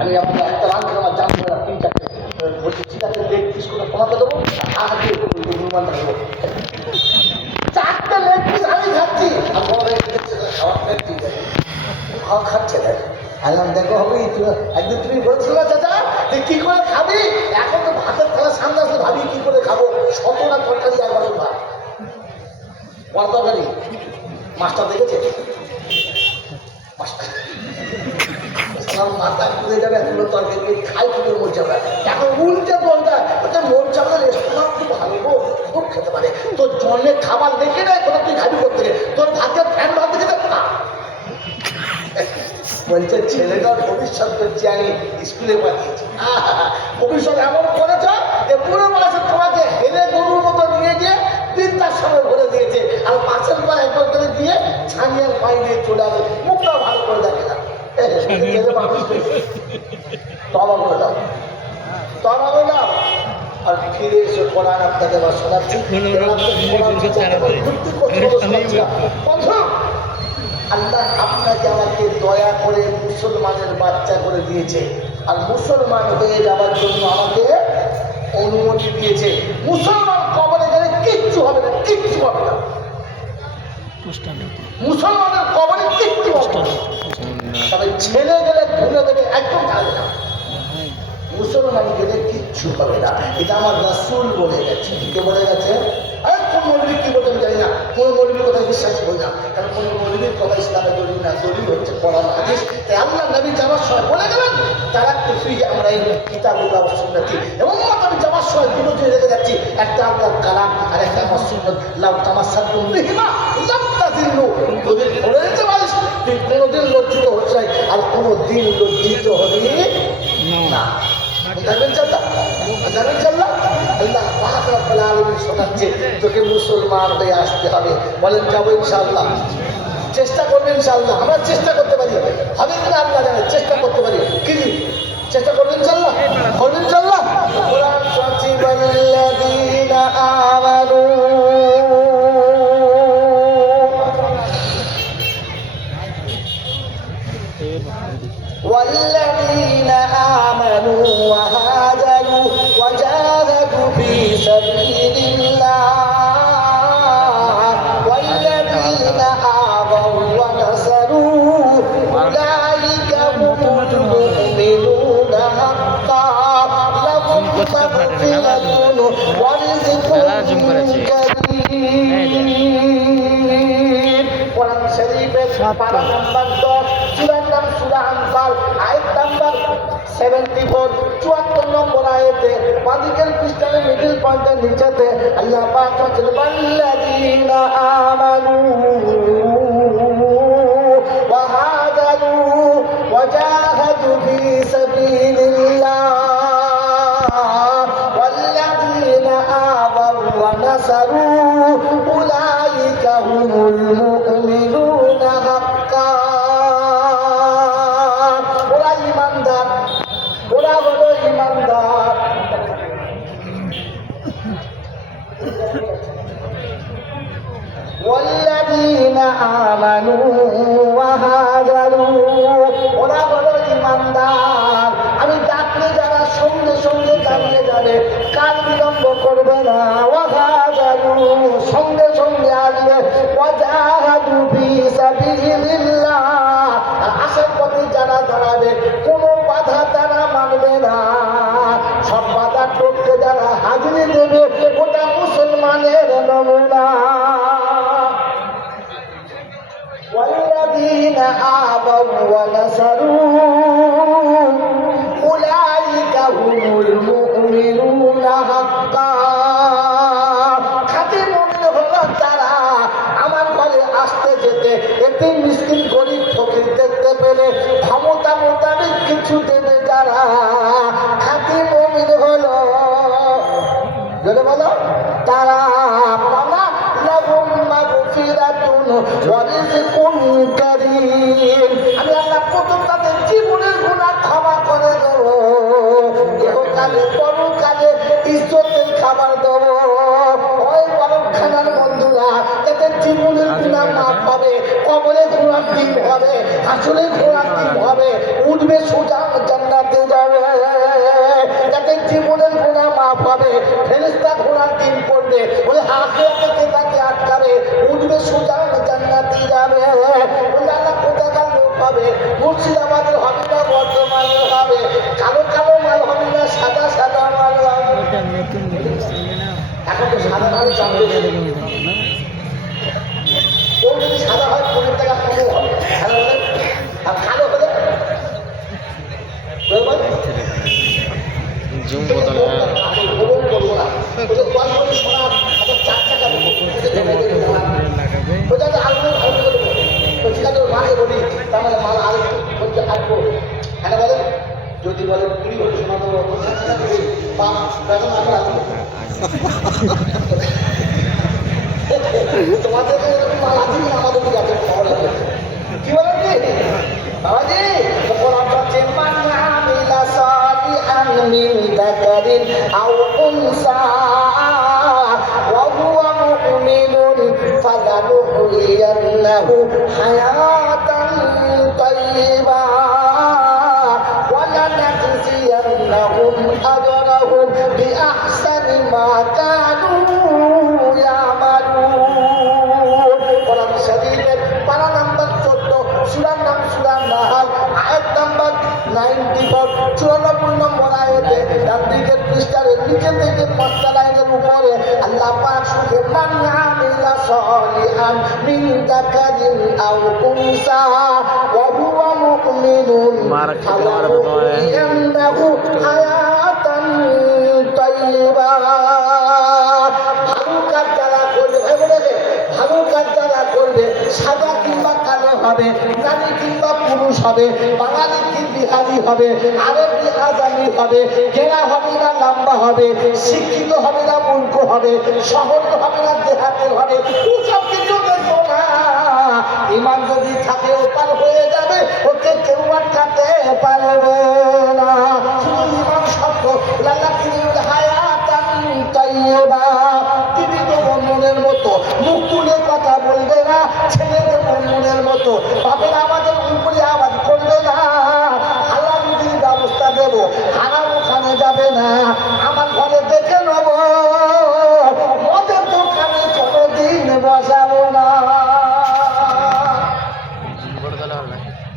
আমি আপনার একটা রান আমার জানবো না, 3-4 বলছি ঠিক আছে, লেগ পিস করে তোমাকে দেবো, আগে হনুমানটা দেবো। 4টা লেগ পিস আমি খাচ্ছি, আর বড় খাওয়া খাচ্ছি, খাওয়া খাচ্ছে। দেখ আলাম, দেখো হবে একদিন তুমি বলছিল না চাচা যে কি করে খাবি, এখন তো ভাতের থালা সামনে আসলে ভাবি কি করে খাবো, 100টা তরকারি আর বাসন ভাত, বড় তরকারি। মাছটা দেখেছে, মাথা খুলে যাবে, এতগুলো তরকারি খাই খুলে মর যাবে। এখন উল্টে বলটা ওটা মর যাবে, রেস্টুরেন্ট খুব ভালো গো, খুব খেতে পারে। তোর জন্মের খাবার দেখে নেয়, তোরা তুই খাবি করতে, তোর ভাতের ফ্যান ভাত দেখে না বলছে ছেলেটার ভবিষ্যৎ করছি আমি স্কুলে পাঠিয়েছি। ভবিষ্যৎ এমন করেছ যে পুরো মাসে তোমাকে হেলে গরুর মতো নিয়ে গিয়ে 3টার সময় ভরে দিয়েছে, আর মাছের পর একবার করে দিয়ে ছানিয়ার পাই দিয়ে চলে আসে, মুখটাও ভালো করে দেখে না। তবা করে দাও, তবা করে দাও, আর ফিরে এসে কোরআন আপনাকে শোনাচ্ছি। আল্লাহ আপনাকে আমাকে দয়া করে মুসলমানের বাচ্চা করে দিয়েছে, আর মুসলমান হয়ে যাওয়ার জন্য আমাকে অনুমতি দিয়েছে। মুসলমান কবরে গেলে কিচ্ছু হবে না, কিচ্ছু হবে না, মুসলমানের কবরে কিচ্ছু হবে না, তবে ছেলে গেলে ধুলে দেবে, একদম থাকবে না। মুসলমান গেলে কিচ্ছু হবে না, এটা আমার রাসূল বলে গেছে। কে বলে গেছে? কোন মৌলবী কি বলতে আমি জানি না, কোন মৌলবীর কথা বিশ্বাস করি না, কারণ কোন মৌলবীর কথা ইসলামে দলিল না, দলিল হচ্ছে কোরআন হাদিস। তাই আল্লাহ নবী যাওয়ার সময় বলে গেলেন তারা কিছুই আমরা এই কিতাবুল্লাহ সুন্নতি এবং আমি যাওয়ার সময় দুটো জিনিস রেখে যাচ্ছি, একটা আল্লাহর কালাম আর একটা আমার সুন্নত। লাউ তামাসসাকুম বিহিমা লাম তাযিল্লু, যদি ধরে নিতে পারিস তুই কোনোদিন লজ্জিত হচ্ছে আর কোনোদিন লজ্জিত হবি না। শোনাচ্ছে তোকে মুসলমান হয়ে আসতে হবে। বলেন যাবো ইনশাআল্লাহ, চেষ্টা করবে ইনশাআল্লাহ, আমরা চেষ্টা করতে পারি, হবে কিনা আল্লাহ জানে, চেষ্টা করতে পারি, কি চেষ্টা করবেন ইনশাআল্লাহ, করবেন ইনশাআল্লাহ। কোরআন সচিবাল্লাযীনা আমানু والذين آمنوا وهاجروا وجاهدوا في سبيل الله والذين آووا ونصروا أولئك هم المؤمنون حقا لهم مغفرة ورزق كريم। কোরআন শরীফের পারা নাম্বার 10, সূরার নাম সূরা আনফাল, আয়াত নাম্বার 74, 74 নম্বর আয়াতে বাদিকের পৃষ্ঠার মিডল পয়েন্টের নিচেতে আল্লাহ পাক বলেন ওয়াল্লাযীনা আমানু ওয়া হাজারু ওয়া জাহাদু ফি সাবিলিল্লাহ ওয়াল্লাযীনা আওয়াউ ওয়া নাসারু উলাইকা হুমুল মুমিনুনা হাক্কা। ওরা ঈমানদার, ওরা হলো ঈমানদার। ওয়াল্লাযীনা আমানু ওয়া হাজারু, ওরা হলো ঈমানদার। আমি ডাকলে যারা সঙ্গে সঙ্গে দাঁড়িয়ে যাবে, কাল বিলম্ব করবে না। ওয়া হাজারু, সঙ্গে সঙ্গে আসবে। ওয়া জাহাদু ফি সাবিলিল্লাহ, আসার পথে যারা দাঁড়াবে, কোনো বাধা তারা মানবে না। সব বাধা টপকে যারা হাজিরি দেবে, ওটা মুসলমানের নমুনা। والذين آووا ونصروا أولئك هم المؤمنون حقا। খাঁটি মুমিন হলো তারা আমার ঘরে আসতে যেতে এতে মিসকিন গরিব ফকির দেখতে পেলে ক্ষমতা মোতাবেক কিছু দেবে যারা, খাঁটি মুমিন হলো বলে বলো তারা। লাহুম মাগফিরাতুন ওয়া রিজকুন কারীম, আমি আল্লাহ প্রথম তাদের জীবনের গুনাহ ক্ষমা করে দেব, ইহকালে পরকালে ইজ্জতের খাবার দেব। ওই পরখানার বন্ধুরা তাদের জীবনের গুনাহ মাফ হবে, কবরে ঘোরার দিন হবে, হাসরে ঘোরার দিন হবে, উঠবে সোজা জান্নাতে যাবে। যাতে জীবনের গুনাহ মাফ হবে, ফেরেশতা ঘোড়ার দিন পড়বে, ওই আখিরাতে কে তাকে আটকাবে, উঠবে সোজা জান্নাতে যাবে। ওই আল্লাহ কোথাকার লোক হবে, মুর্শিদাবাদের হবে না, বর্ধমানের হবে, কালো কালো মাল হবে না, সাদা সাদা মাল হবে। এখন তো সাদা মাল চাপবে, ও যদি সাদা হয় 15 টাকা কমে হবে, সাদা হলে আর কালো হলে জুম বোতল করবো না, 10 কোটি সোনা 4 টাকা দেবো, ওটা তো আলু আলু করে দেবো। ঠিক আছে, মাকে বলি তার মানে মাল আলু বলছে আসবো, হ্যাঁ বলে যদি বলে 20 কোটি সোনা দেবো, তোমাদের মাল আছে না, আমাদের কি আছে খবর আছে, কি বলেন কি বাবাজি? কোরআন বলছে মান আমিলা সালিহান মিন যাকারিন আও উনসা ওয়া হুয়া মুমিনুন ফালানুহইয়ান্নাহু হায়াতান তাইয়্যিবা ওয়া লানাজজিয়ান্নাহুম আজরাহুম বিআহসানি মা কানু ইয়ামালুন। কোরআন শরীফের পারা নাম্বার 14, সূরার নাম সূরা নাহাল, আয়াত নাম্বার 94, 94 নম্বর আয়াতে ডান দিকের পৃষ্ঠার নিচে থেকে 5টা লাইনের উপরে আল্লাহ পাক সুখে মান আমিলা সালিহান মিন যাকারিন আও উনসা ওয়া হুয়া মুমিনুন ফালানুহইয়ান্নাহু হায়াতান তাইয়্যিবা। ভালো কাজ যারা করবে, ভালো কাজ যারা করবে, সাদা কিংবা কালো হবে, নারী কিংবা পুরুষ হবে, বাঙালি কি বিহারি হবে, আরবি আজামি হবে, গেরা হবে না লম্বা হবে, শিক্ষিত হবে না মূর্খ হবে, শহর হবে না দেহাতের হবে, সব কিছু দেখবো না। ইমান যদি থাকে ওপার হয়ে যাবে, ওকে কেউ আটকাতে পারবে না। শুধু ইমান শব্দ আল্লাহ কি হায়াতান তাইয়্যিবা, জীবিত মনের মতো মুখ তুলে কথা বলবে না, ছেলেদের মনের মতো বাপেরা